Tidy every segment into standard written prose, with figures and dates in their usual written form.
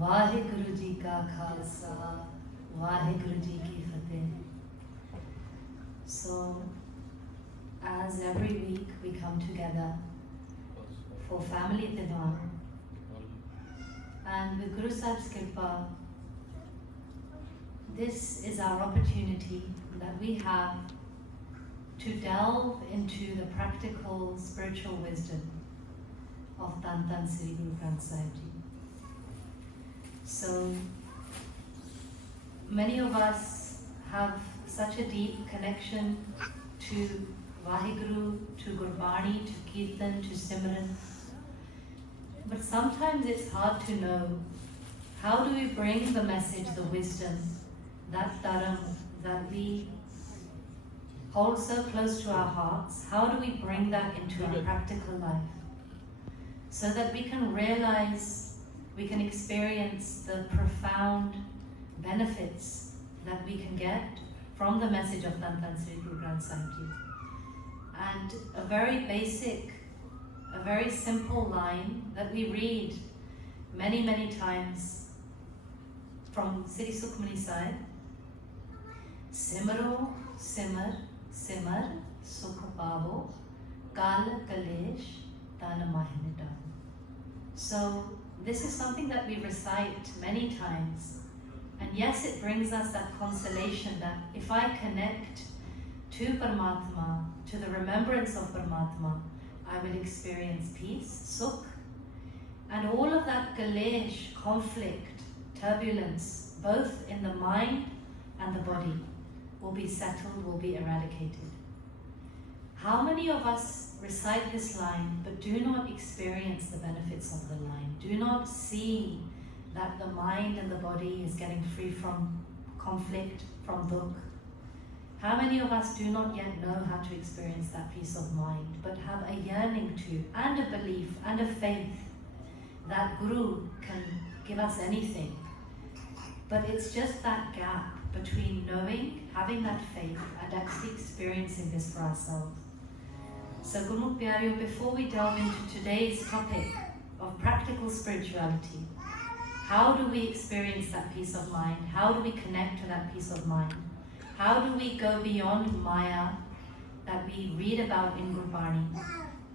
वाहिगुरु जी का खालसा, वाहिगुरु जी की फतेह. So, as every week we come together for family divan, and with Guru Sahib's Kripa, this is our opportunity that we have to delve into the practical spiritual wisdom of Tan Tan Sri Guru Granth Sahib Ji. So, many of us have such a deep connection to Vaheguru, to Gurbani, to Kirtan, to Simran. But sometimes it's hard to know, how do we bring the message, the wisdom, that dharam that we hold so close to our hearts, how do we bring that into our practical life? So that we can realize, we can experience the profound benefits that we can get from the message of Tan Tan Sri Guru Granth Sahib Ji. And a very basic, a very simple line that we read many, many times from Sri Sukhmani Sahib: Simaro, simar, simar, sukh pavo, kal kalesh, tan mahin tan. So, this is something that we recite many times. And yes, it brings us that consolation that if I connect to Paramatma, to the remembrance of Paramatma, I will experience peace, sukh. And all of that kalesh, conflict, turbulence, both in the mind and the body, will be settled, will be eradicated. How many of us recite this line but do not experience the benefits of the line, do not see that the mind and the body is getting free from conflict, from dukh? How many of us do not yet know how to experience that peace of mind, but have a yearning to, and a belief, and a faith that Guru can give us anything? But it's just that gap between knowing, having that faith, and actually experiencing this for ourselves. So Gurmukh Pyareo, before we delve into today's topic of practical spirituality, how do we experience that peace of mind? How do we connect to that peace of mind? How do we go beyond Maya that we read about in Gurbani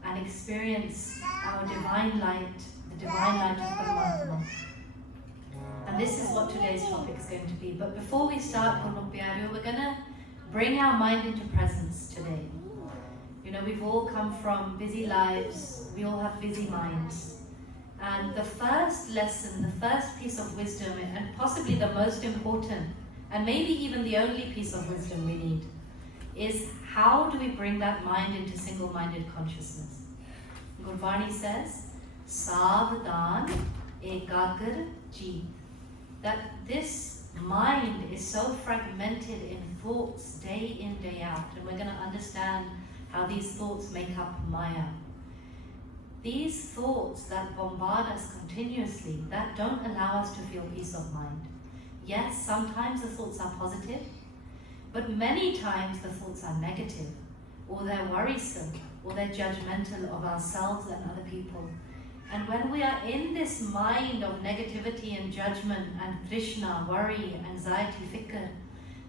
and experience our divine light, the divine light of Paramatma? And this is what today's topic is going to be. But before we start, Gurmukh Pyareo, we're going to bring our mind into presence today. You know, we've all come from busy lives, we all have busy minds. And the first lesson, the first piece of wisdom, and possibly the most important, and maybe even the only piece of wisdom we need, is how do we bring that mind into single-minded consciousness? Gurbani says, Savdhan ekagar jeet. That this mind is so fragmented in thoughts day in, day out, and we're going to understand how these thoughts make up Maya. These thoughts that bombard us continuously, that don't allow us to feel peace of mind. Yes, sometimes the thoughts are positive, but many times the thoughts are negative, or they're worrisome, or they're judgmental of ourselves and other people. And when we are in this mind of negativity and judgment and trishna, worry, anxiety, fikr,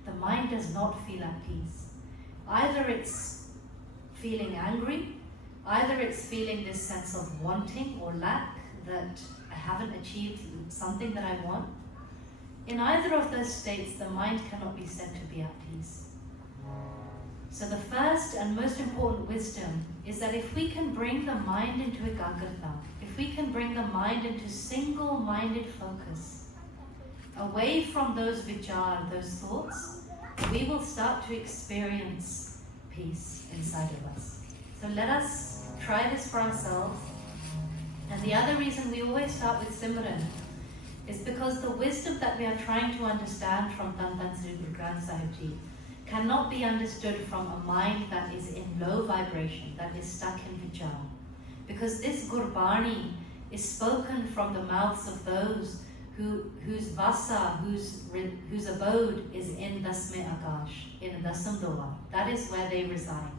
the mind does not feel at peace. Either it's feeling angry, either it's feeling this sense of wanting or lack, that I haven't achieved something that I want. In either of those states, the mind cannot be said to be at peace. So the first and most important wisdom is that if we can bring the mind into ekagrata, if we can bring the mind into single-minded focus, away from those vichar, those thoughts, we will start to experience peace inside of us. So let us try this for ourselves. And the other reason we always start with Simran is because the wisdom that we are trying to understand from Tan Tan Sri Guru Granth Sahib Ji cannot be understood from a mind that is in low vibration, that is stuck in vichar. Because this Gurbani is spoken from the mouths of those whose vasa, whose abode is in Dasme Akash, in Dasam Doha. That is where they reside.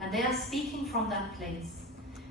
And they are speaking from that place.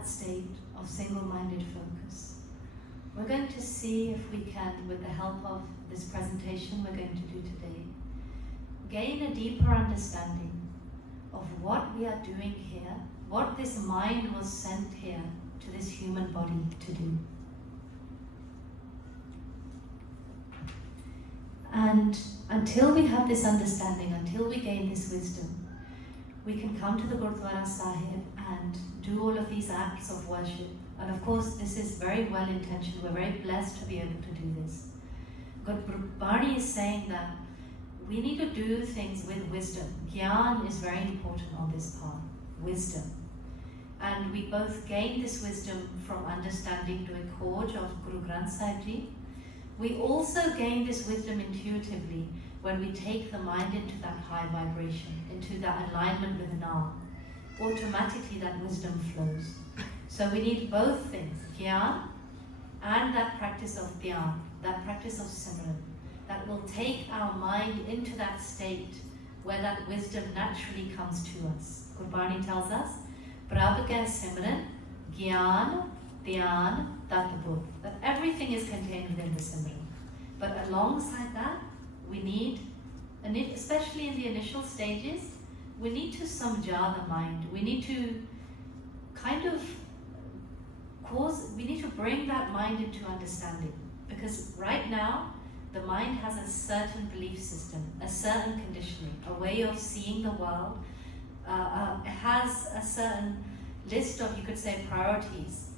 that state of single-minded focus. We're going to see if we can, with the help of this presentation we're going to do today, gain a deeper understanding of what we are doing here, what this mind was sent here to this human body to do. And until we have this understanding, until we gain this wisdom, we can come to the Gurdwara Sahib and do all of these acts of worship. And of course, this is very well intentioned. We're very blessed to be able to do this. Gurbani is saying that we need to do things with wisdom. Gyan is very important on this path, wisdom. And we both gain this wisdom from understanding doing Khoj of Guru Granth Sahib Ji. We also gain this wisdom intuitively when we take the mind into that high vibration, into that alignment with Naam. Automatically that wisdom flows. So we need both things, Gyan and that practice of Dhyan, that practice of Simran, that will take our mind into that state where that wisdom naturally comes to us. Gurbani tells us, Prabh ka Simran, Gyan, Dhyan, Tatbudh, that everything is contained within the Simran. But alongside that, we need, and especially in the initial stages, we need to samjha the mind. We need to kind of we need to bring that mind into understanding. Because right now, the mind has a certain belief system, a certain conditioning, a way of seeing the world. It has a certain list of, you could say, priorities,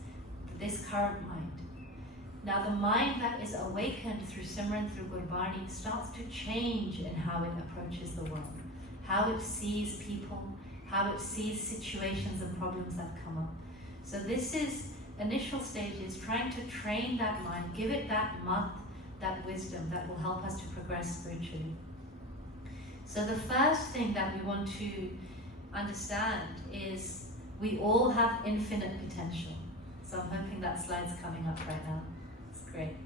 this current mind. Now the mind that is awakened through Simran, through Gurbani, starts to change in how it approaches the world, how it sees people, how it sees situations and problems that come up. So this is initial stages, trying to train that mind, give it that mat, that wisdom that will help us to progress spiritually. So the first thing that we want to understand is we all have infinite potential. So I'm hoping that slide's coming up right now. It's great.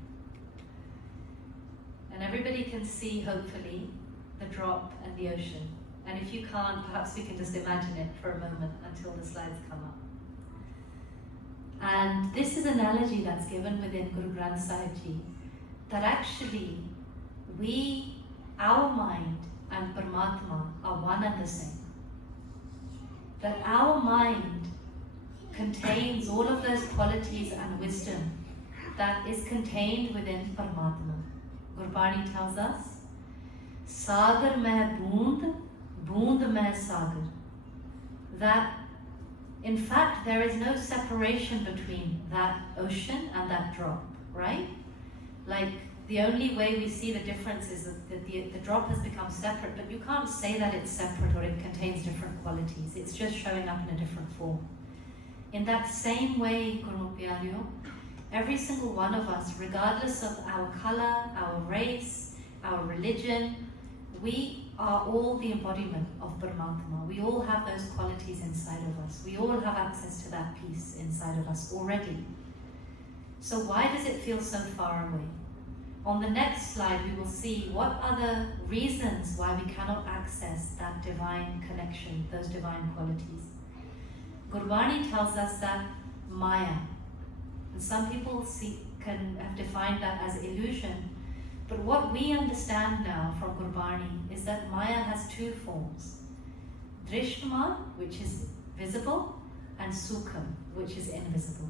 And everybody can see, hopefully, the drop and the ocean. And if you can't, perhaps we can just imagine it for a moment until the slides come up. And this is an analogy that's given within Guru Granth Sahib Ji, that actually our mind and Paramatma are one and the same. That our mind contains all of those qualities and wisdom that is contained within Paramatma. Gurbani tells us, Sagar meh boond, boond meh sagar. That in fact, there is no separation between that ocean and that drop, right? Like, the only way we see the difference is that the drop has become separate, but you can't say that it's separate or it contains different qualities. It's just showing up in a different form. In that same way, Guru Pyaryo, every single one of us, regardless of our color, our race, our religion, we are all the embodiment of Paramatma. We all have those qualities inside of us. We all have access to that peace inside of us already. So why does it feel so far away? On the next slide, we will see what are the reasons why we cannot access that divine connection, those divine qualities. Gurbani tells us that Maya, and some people can have defined that as illusion, but what we understand now from Gurbani is that Maya has two forms. Drishtman, which is visible, and Sukham, which is invisible.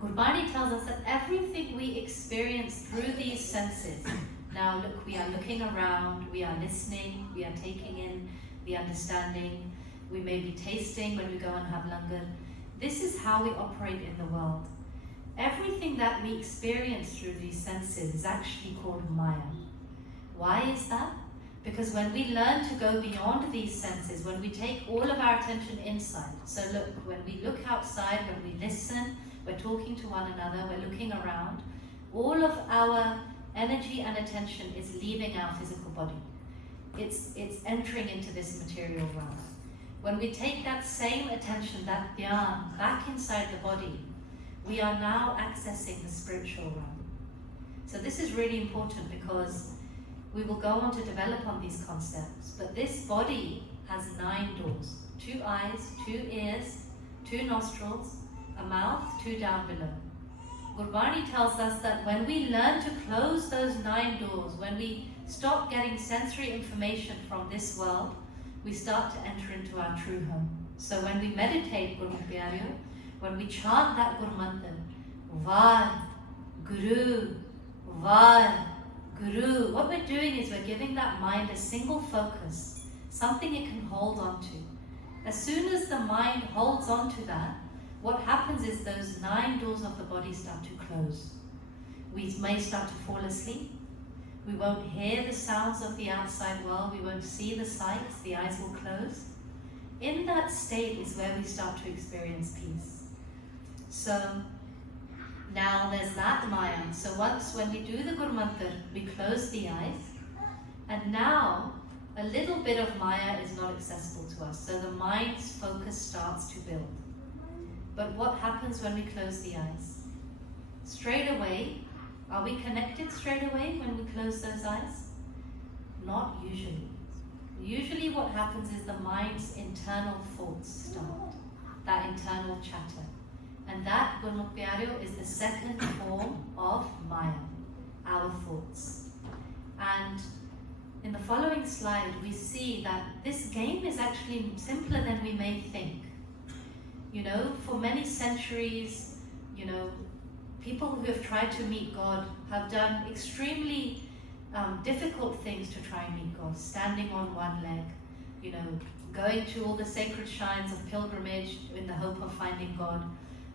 Gurbani tells us that everything we experience through these senses, now look, we are looking around, we are listening, we are taking in the understanding, we may be tasting when we go and have langar. This is how we operate in the world. Everything that we experience through these senses is actually called Maya. Why is that? Because when we learn to go beyond these senses, when we take all of our attention inside, so look, when we look outside, when we listen, we're talking to one another, we're looking around, all of our energy and attention is leaving our physical body. It's entering into this material realm. When we take that same attention, that dhyan, back inside the body, we are now accessing the spiritual realm. So this is really important because we will go on to develop on these concepts, but this body has 9 doors, 2 eyes, 2 ears, 2 nostrils, a mouth, 2 down below. Gurbani tells us that when we learn to close those 9 doors, when we stop getting sensory information from this world, we start to enter into our true home. So when we meditate, Guru Pyareo, when we chant that Guru Mantra, Var, Guru, Var, Guru, what we're doing is we're giving that mind a single focus, something it can hold on to. As soon as the mind holds on to that, what happens is those 9 doors of the body start to close. We may start to fall asleep. We won't hear the sounds of the outside world. We won't see the sights. The eyes will close. In that state is where we start to experience peace. So now there's that Maya. So when we do the Guru Mantra, we close the eyes. And now a little bit of Maya is not accessible to us. So the mind's focus starts to build. But what happens when we close the eyes? Straight away, are we connected straight away when we close those eyes? Not usually. Usually what happens is the mind's internal thoughts start, that internal chatter. And that, Guru Pyareo, is the second form of Maya, our thoughts. And in the following slide, we see that this game is actually simpler than we may think. You know, for many centuries, you know, people who have tried to meet God have done extremely difficult things to try and meet God. Standing on one leg, you know, going to all the sacred shrines of pilgrimage in the hope of finding God,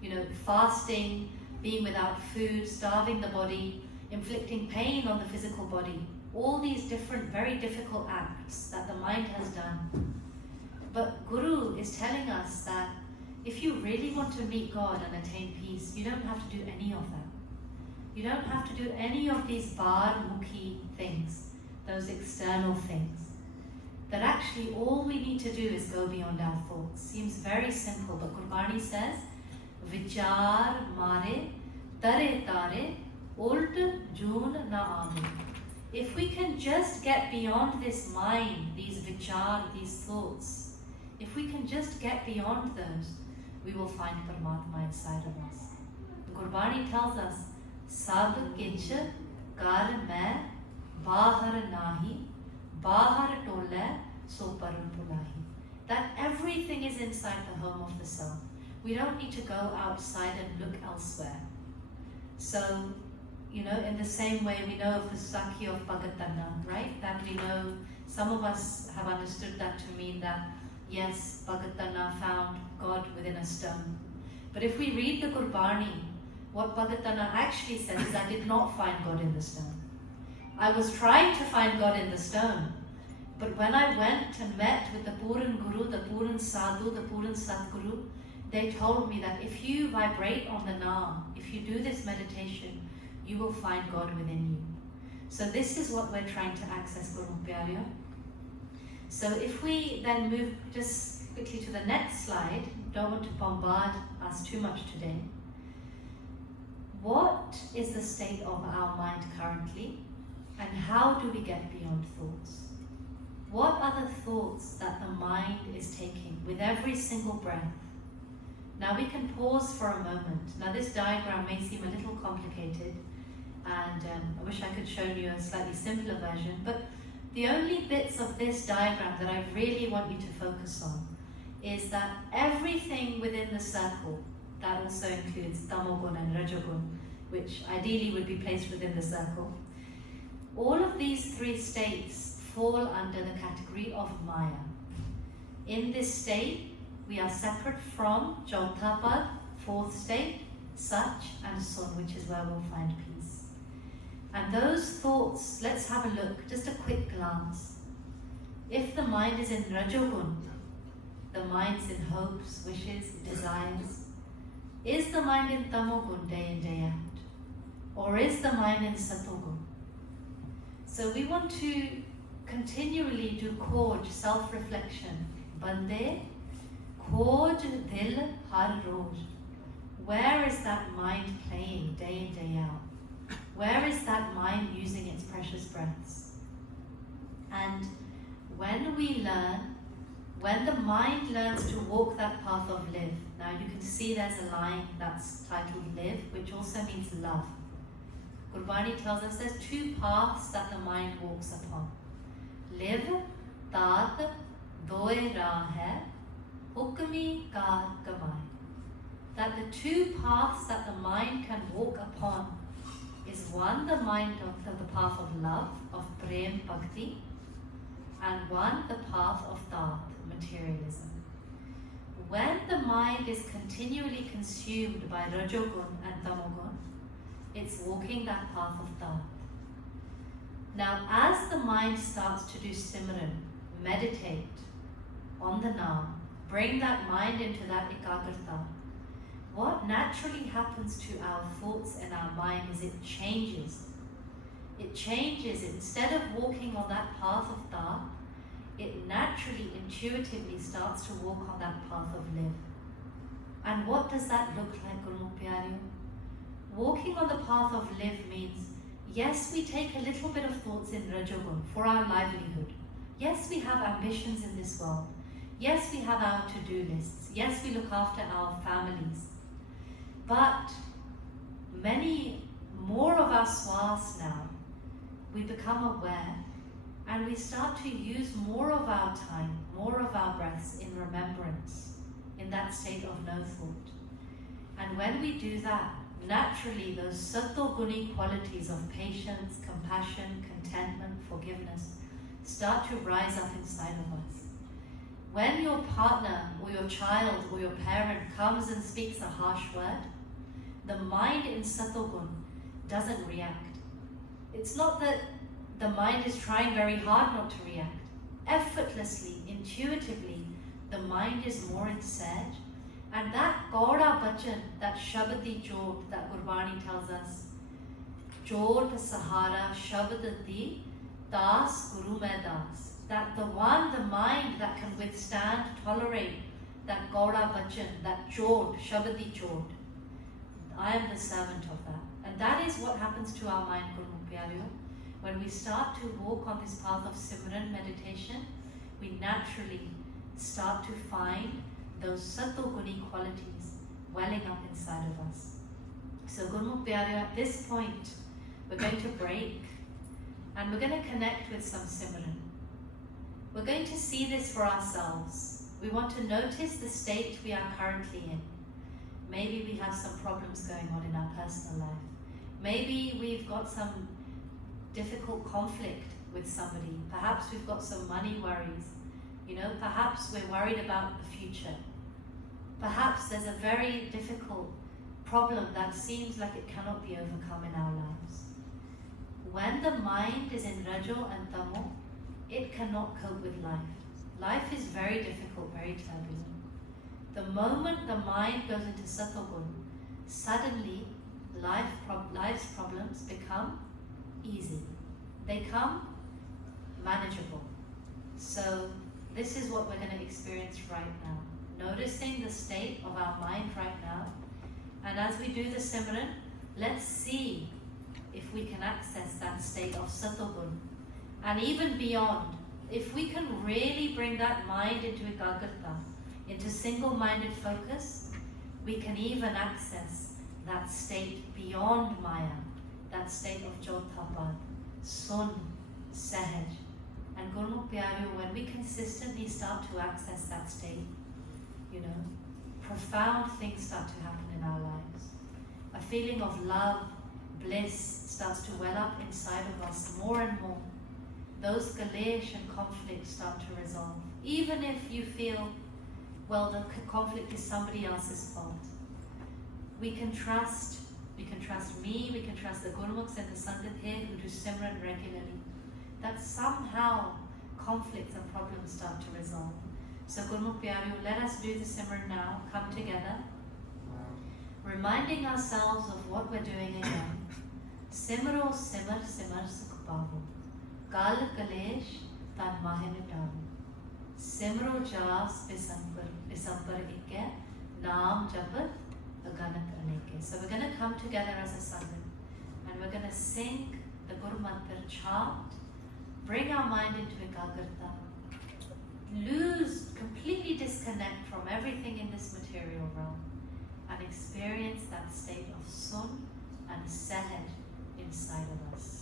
you know, fasting, being without food, starving the body, inflicting pain on the physical body. All these different, very difficult acts that the mind has done. But Guru is telling us that if you really want to meet God and attain peace, you don't have to do any of that. You don't have to do any of these bar mukhi things, those external things. That actually all we need to do is go beyond our thoughts. Seems very simple, but Gurbani says, Vichar mare tare tare ult joon na aave. If we can just get beyond this mind, these vichar, these thoughts, if we can just get beyond those, we will find Paramatma inside of us. Gurbani tells us, Sab kich kar main bahar nahi, bahar tolle so param pulahi. That everything is inside the home of the self. We don't need to go outside and look elsewhere. So, you know, in the same way we know of the Sakhi of Bhagatana, right? That we know, some of us have understood that to mean that yes, Bhagatana found God within a stone. But if we read the Gurbani, what Bhagatana actually says is I did not find God in the stone. I was trying to find God in the stone. But when I went and met with the Puran Guru, the Puran Sadhu, the Puran Satguru, they told me that if you vibrate on the Naam, if you do this meditation, you will find God within you. So this is what we're trying to access, Guru Pyareo. So if we then move just quickly to the next slide, don't want to bombard us too much today. What is the state of our mind currently, and how do we get beyond thoughts? What are the thoughts that the mind is taking with every single breath? Now we can pause for a moment. Now this diagram may seem a little complicated, and I wish I could show you a slightly simpler version, but the only bits of this diagram that I really want you to focus on is that everything within the circle, that also includes Tamogun and Rajogun, which ideally would be placed within the circle, all of these 3 states fall under the category of Maya. In this state, we are separate from Jotapad, 4th state, Sach and Sun, which is where we'll find peace. And those thoughts, let's have a look, just a quick glance. If the mind is in Rajogun, the mind's in hopes, wishes, desires, is the mind in Tamogun day in, day out? Or is the mind in Satogun? So we want to continually do Khoj, self-reflection. Bande, Khoj dil har roj. Where is that mind playing day in, day out? Where is that mind using its precious breaths? And when we learn When the mind learns to walk that path of live, now you can see there's a line that's titled live, which also means love. Gurbani tells us there's two paths that the mind walks upon. Live, tat, doe rah hai, hukmi kar kamai. That the two paths that the mind can walk upon is one, the mind of the path of love, of prem bhakti, and one, the path of tat, materialism. When the mind is continually consumed by rajogun and tamogun, it's walking that path of tat. Now, as the mind starts to do simran, meditate on the naam, bring that mind into that ekagrata, what naturally happens to our thoughts and our mind is it changes. It changes. Instead of walking on that path of tat, it naturally, intuitively starts to walk on that path of live. And what does that look like, Gurmukh Pyareo? Walking on the path of live means, yes, we take a little bit of thoughts in Rajogun for our livelihood. Yes, we have ambitions in this world. Yes, we have our to-do lists. Yes, we look after our families. But many more of our swas now, we become aware and we start to use more of our time, more of our breaths in remembrance, in that state of no thought. And when we do that, naturally those sattva guni qualities of patience, compassion, contentment, forgiveness start to rise up inside of us. When your partner or your child or your parent comes and speaks a harsh word, the mind in sattva gun doesn't react. It's not that the mind is trying very hard not to react. Effortlessly, intuitively, the mind is more in sedge. And that Gaura Bachan, that Shabdi Jod that Gurbani tells us, Jod Sahara Shabdi Das Guru Mein Das, that the one, the mind that can withstand, tolerate that Gaura Bachan, that Jod, Shabdi Jod, I am the servant of that. And that is what happens to our mind, Gurmukh Pyareo. When we start to walk on this path of Simran meditation, we naturally start to find those sattva-guni qualities welling up inside of us. So Gurmukh Pyareo, at this point, we're going to break and we're going to connect with some Simran. We're going to see this for ourselves. We want to notice the state we are currently in. Maybe we have some problems going on in our personal life. Maybe we've got some difficult conflict with somebody. Perhaps we've got some money worries. Perhaps we're worried about the future. Perhaps there's a very difficult problem that seems like it cannot be overcome in our lives. When the mind is in Rajo and Tamo, it cannot cope with life. Life is very difficult, very turbulent. The moment the mind goes into Sattva-gun, suddenly life's problems become easy. They come manageable. So this is what we're going to experience right now. Noticing the state of our mind right now. And as we do the Simran, let's see if we can access that state of Sattva-gun. And even beyond, if we can really bring that mind into ekagrata, into single-minded focus, we can even access that state beyond Maya, that state of Jyotapad, Sun, Sahaj. And Gurmukh Pyareo, when we consistently start to access that state, profound things start to happen in our lives. A feeling of love, bliss starts to well up inside of us more and more. Those kalesh and conflicts start to resolve. Even if you feel, well, the conflict is somebody else's fault. We can trust me, we can trust the Gurmukhs and the Sangat here who do Simran regularly, that somehow conflicts and problems start to resolve. So Gurmukh Pyareo, let us do the Simran now, come together, reminding ourselves of what we're doing again. Simro simar simar sukh pavo, kal kalesh tan mahe mitavu. Simro jas bisampar ikke, naam japat aganak aneke. So we're going to come together as a Sangha and we're going to sing the Guru Mantra chant, bring our mind into ekagrata, completely disconnect from everything in this material realm and experience that state of sun and sehed inside of us.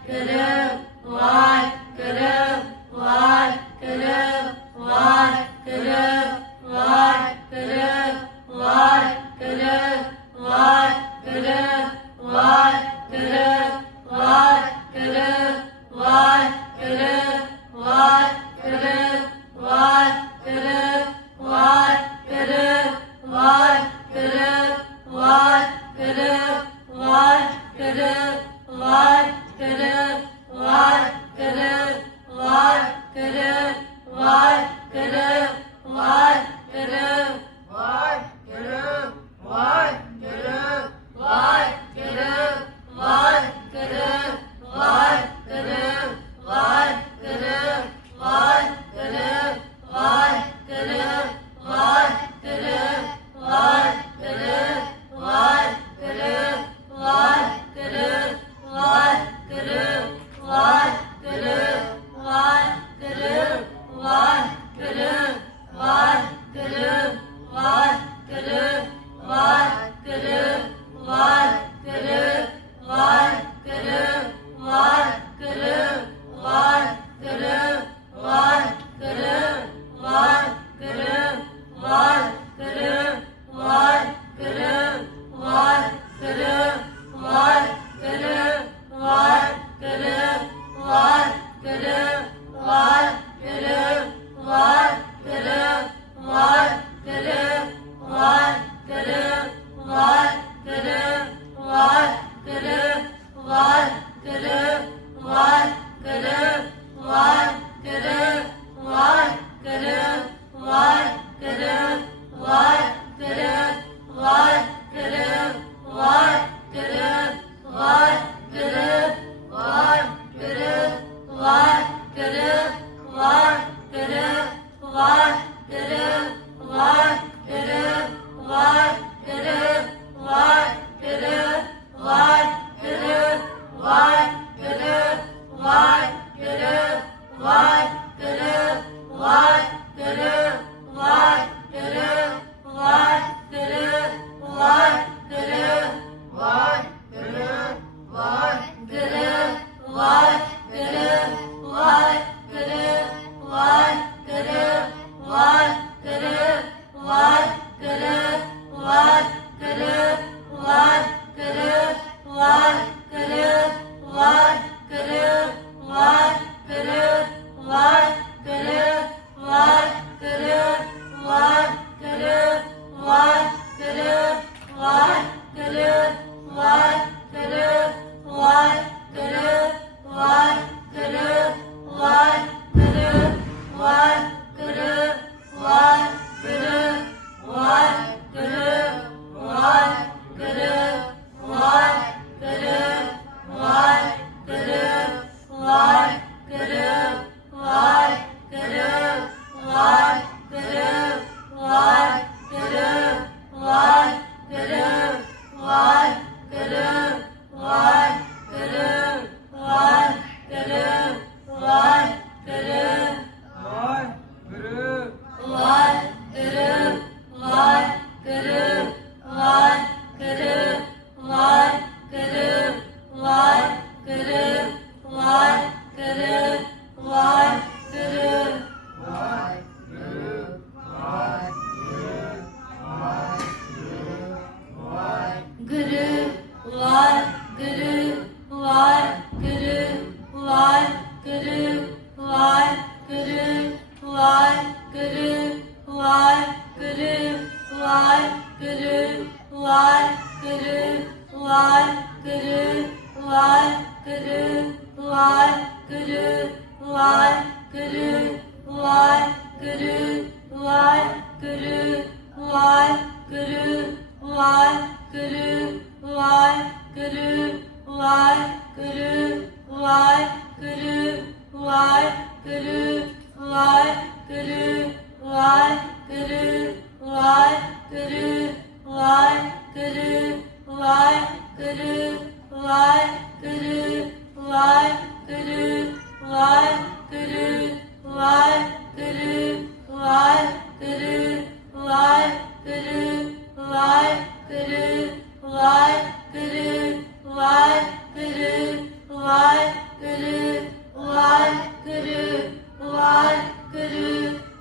Guru, Vaheguru, Vaheguru,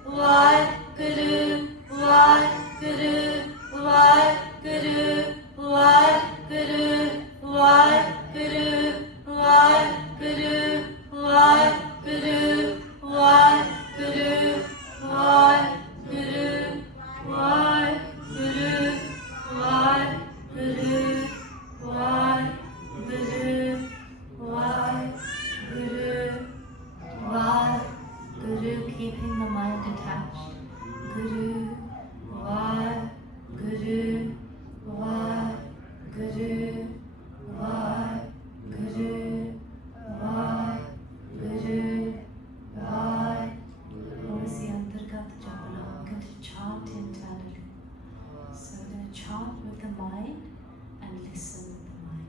Vaheguru, Vaheguru, Vaheguru, Vaheguru, Vaheguru, Vaheguru, Vaheguru, Vaheguru, Vaheguru, Vaheguru, Vaheguru, Vaheguru, Vaheguru, Vaheguru, keeping the mind detached. Guru, Vaheguru, Vaheguru, Vaheguru, Vaheguru, Vaheguru. What is the Antargat Japana? I'm going to chant internally. So I'm going to chant with the mind and listen with the mind.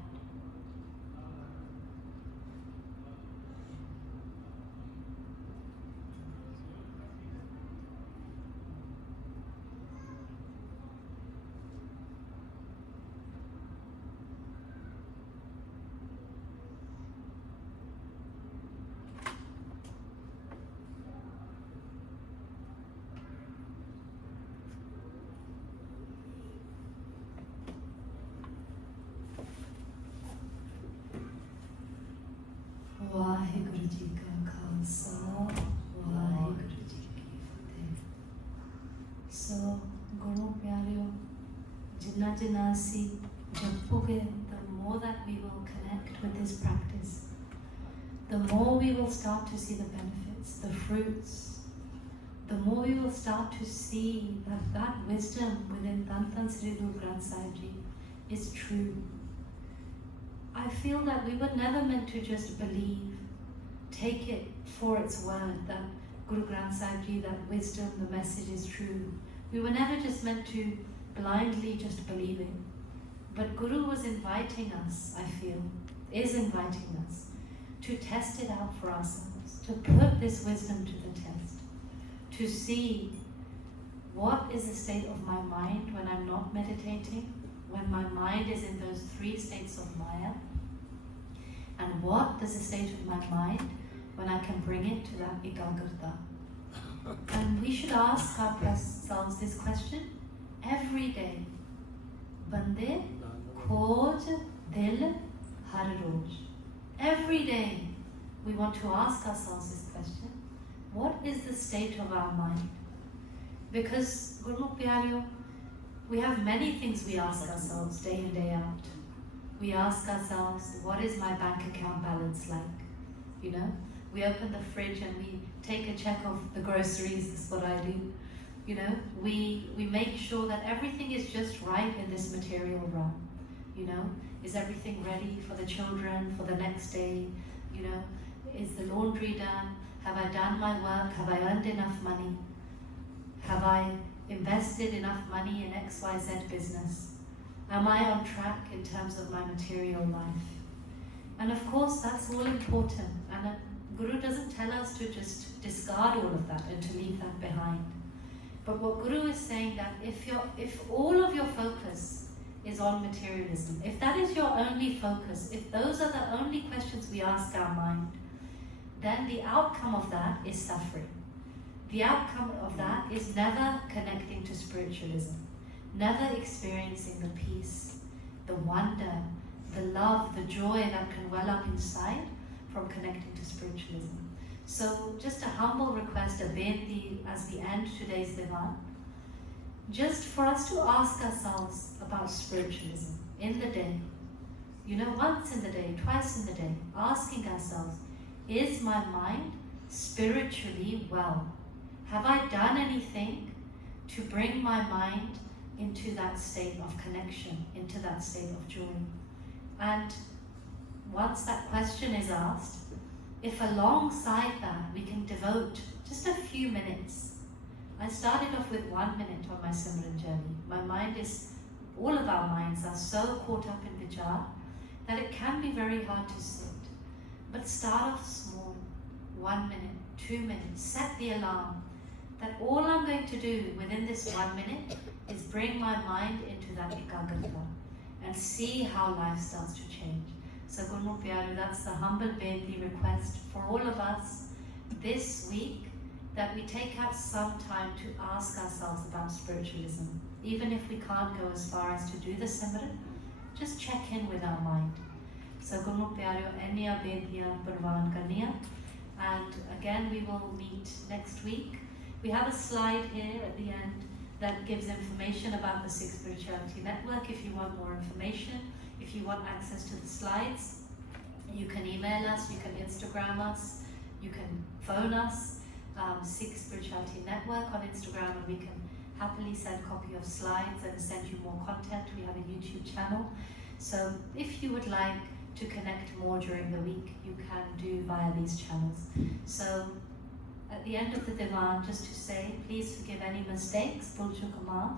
Vaheguru Ji Ka Khalsa, Vaheguru Ji Ki Fateh. So, Guru Pyareo, Jinna Jinna Si Japoge, the more that we will connect with this practice, the more we will start to see the benefits, the fruits, the more we will start to see that that wisdom within Tan Sri Guru Granth Sahib Ji is true. I feel that we were never meant to just believe, take it for its word, that Guru Granth Sahib Ji, that wisdom, the message is true. We were never just meant to blindly just believe it. But Guru was inviting us, I feel, is inviting us to test it out for ourselves, to put this wisdom to the test, to see what is the state of my mind when I'm not meditating, when my mind is in those three states of Maya, and what is the state of my mind when I can bring it to that Ekagrata. And we should ask ourselves this question every day. Bande khoj dil har roj. Every day we want to ask ourselves this question. What is the state of our mind? Because Guru Pyareo, we have many things we ask ourselves day in, day out. We ask ourselves, what is my bank account balance like? You know, we open the fridge and we take a check of the groceries. That's what I do. You know, we make sure that everything is just right in this material realm. You know, is everything ready for the children, for the next day? You know, is the laundry done? Have I done my work? Have I earned enough money? Have I invested enough money in XYZ business? Am I on track in terms of my material life? And of course, that's all important. And Guru doesn't tell us to just discard all of that and to leave that behind. But what Guru is saying that if all of your focus is on materialism, if that is your only focus, if those are the only questions we ask our mind, then the outcome of that is suffering. The outcome of that is never connecting to spiritualism, never experiencing the peace, the wonder, the love, the joy that can well up inside from connecting to spiritualism. So just a humble request, a benti as we end today's divan, just for us to ask ourselves about spiritualism in the day. You know, once in the day, twice in the day, asking ourselves, is my mind spiritually well? Have I done anything to bring my mind into that state of connection, into that state of joy? And once that question is asked, if alongside that we can devote just a few minutes. I started off with 1 minute on my Simran journey. My mind is, all of our minds are so caught up in vichar that it can be very hard to sit. But start off small, 1 minute, 2 minutes, set the alarm that all I'm going to do within this 1 minute is bring my mind into that ekagrata and see how life starts to change. So Guru Pyare, that's the humble benti request for all of us this week, that we take out some time to ask ourselves about spiritualism. Even if we can't go as far as to do the Simran, just check in with our mind. So Guru Pyare, enniya bentiyan parwan karniyan. And again, we will meet next week. We have a slide here at the end that gives information about the Sikh Spirituality Network. If you want more information, if you want access to the slides, you can email us, you can Instagram us, you can phone us, Sikh Spirituality Network on Instagram, and we can happily send a copy of slides and send you more content. We have a YouTube channel. So if you would like to connect more during the week, you can do via these channels. So at the end of the divan, just to say, please forgive any mistakes, bhul chuk maaf,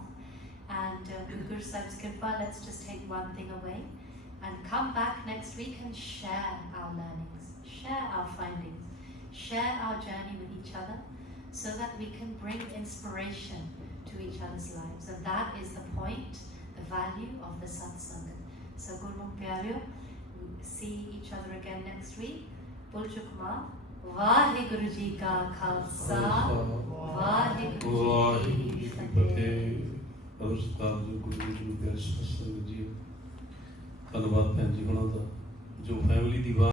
and with Guru Sahib's kripa, let's just take one thing away and come back next week and share our learnings, share our findings, share our journey with each other, so that we can bring inspiration to each other's lives. And that is the point, the value of the satsang. So Guru Pyareo, see each other again next week. Bhul chuk maaf. Vaheguru Ji Ka Khalsa, Vaheguru Ji Ki Fateh। नमस्कार जो गुरु जी के सत्संग जी, धन्यवाद भैन जी होना दा जो family दी